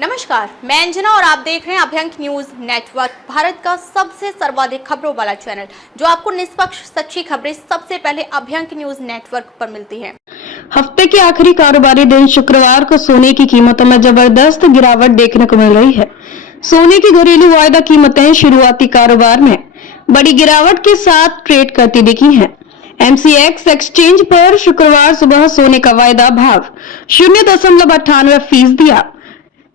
नमस्कार, मैं अंजना और आप देख रहे हैं अभ्यंक न्यूज नेटवर्क, भारत का सबसे सर्वाधिक खबरों वाला चैनल, जो आपको निष्पक्ष सच्ची खबरें सबसे पहले अभ्यंक न्यूज नेटवर्क पर मिलती हैं। हफ्ते के आखिरी कारोबारी दिन शुक्रवार को सोने की कीमतों में जबरदस्त गिरावट देखने को मिल रही है। सोने की घरेलू वायदा कीमतें शुरुआती कारोबार में बड़ी गिरावट के साथ ट्रेड करती दिखी हैं। MCX एक्सचेंज पर शुक्रवार सुबह सोने का वायदा भाव 0.98% दिया।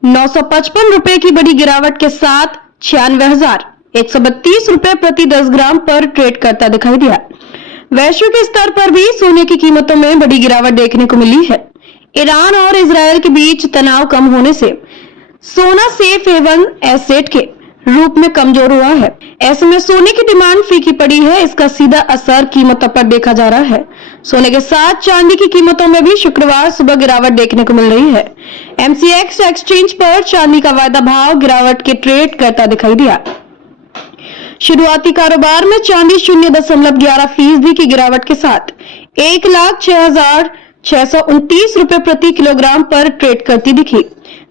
955 रुपए की बड़ी गिरावट के साथ 96,132 रुपए प्रति 10 ग्राम पर ट्रेड करता दिखाई दिया। वैश्विक स्तर पर भी सोने की कीमतों में बड़ी गिरावट देखने को मिली है। ईरान और इजरायल के बीच तनाव कम होने से सोना सेफ हेवन एसेट के रूप में कमजोर हुआ है। ऐसे में सोने की डिमांड फीकी पड़ी है। इसका सीधा असर कीमतों पर देखा जा रहा है। सोने के साथ चांदी की कीमतों में भी शुक्रवार सुबह गिरावट देखने को मिल रही है। MCX एक्सचेंज पर चांदी का वायदा भाव गिरावट के ट्रेड करता दिखाई दिया। शुरुआती कारोबार में चांदी 0.11% की गिरावट के साथ 1,06,629 रुपए प्रति किलोग्राम पर ट्रेड करती दिखी।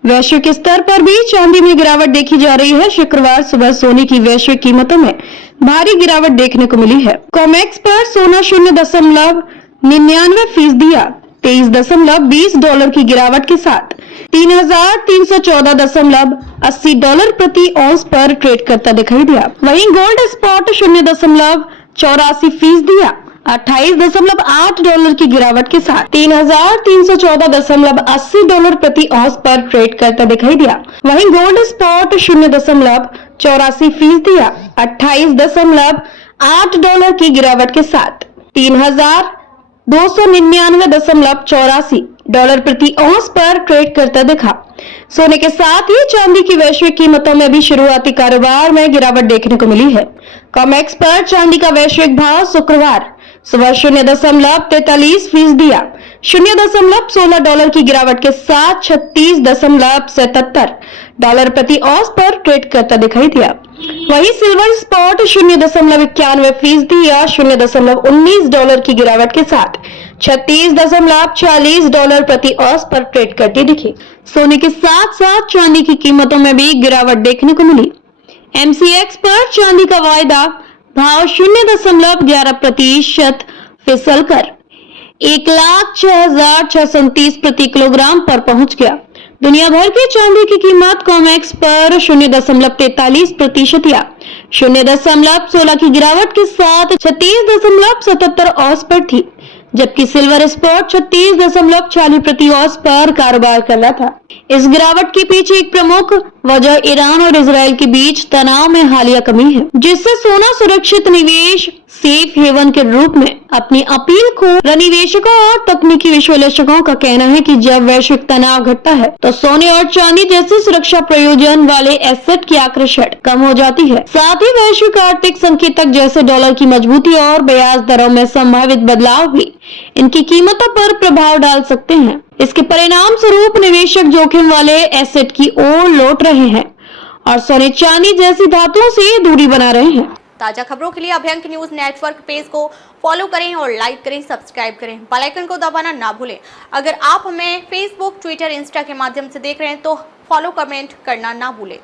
वैश्विक स्तर पर भी चांदी में गिरावट देखी जा रही है। शुक्रवार सुबह सोने की वैश्विक कीमतों में भारी गिरावट देखने को मिली है। कॉमेक्स पर सोना 0.99% दिया। $23.20 की गिरावट के साथ $3,314.80 प्रति औंस पर ट्रेड करता दिखाई दिया। वहीं गोल्ड स्पॉट 0.84% दिया। $28.8 की गिरावट के साथ $3,314.80 प्रति औंस पर ट्रेड करता दिखाई दिया। वहीं गोल्ड स्पॉट 0.84% दिया। $28.8 की गिरावट के साथ $3,299.84 प्रति औंस पर ट्रेड करता दिखा। सोने के साथ ही चांदी की वैश्विक कीमतों में भी शुरुआती कारोबार में गिरावट देखने को मिली है। कॉमेक्स पर चांदी का वैश्विक भाव शुक्रवार सुबह 0.43% दिया। $0.16 की गिरावट के साथ $36.77 प्रति औंस पर ट्रेड करता दिखाई दिया। वहीं सिल्वर स्पॉट 0.91% दिया। $0.19 की गिरावट के साथ $36.40 प्रति औंस पर ट्रेड करती दिखी। सोने के साथ साथ चांदी की कीमतों में भी गिरावट देखने को मिली। MCX पर चांदी का वायदा भाव 0.11% फिसल कर 1,06,629 प्रति किलोग्राम पर पहुंच गया। दुनिया भर की चांदी की कीमत कॉमेक्स पर 0.43% या 0.16 की गिरावट के साथ 36.77 औंस पर थी, जबकि सिल्वर स्पॉट 36.40 प्रति औंस पर कारोबार कर रहा था। इस गिरावट के पीछे एक प्रमुख वजह ईरान और इजरायल के बीच तनाव में हालिया कमी है, जिससे सोना सुरक्षित निवेश सेफ हेवन के रूप में अपनी अपील को निवेशकों और तकनीकी विश्लेषकों का कहना है कि जब वैश्विक तनाव घटता है तो सोने और चांदी जैसे सुरक्षा प्रयोजन वाले एसेट की आकर्षण कम हो जाती है। साथ ही वैश्विक आर्थिक संकेतक जैसे डॉलर की मजबूती और ब्याज दरों में संभावित बदलाव भी इनकी कीमतों पर प्रभाव डाल सकते हैं। इसके परिणाम स्वरूप निवेशक जोखिम वाले एसेट की ओर लौट रहे हैं और सोने चांदी जैसी धातुओं से दूरी बना रहे हैं। ताजा खबरों के लिए अभ्यंक न्यूज नेटवर्क पेज को फॉलो करें और लाइक करें, सब्सक्राइब करें, बेल आइकन को दबाना ना भूलें। अगर आप हमें फेसबुक, ट्विटर, इंस्टा के माध्यम से देख रहे हैं तो फॉलो, कमेंट करना ना भूलें।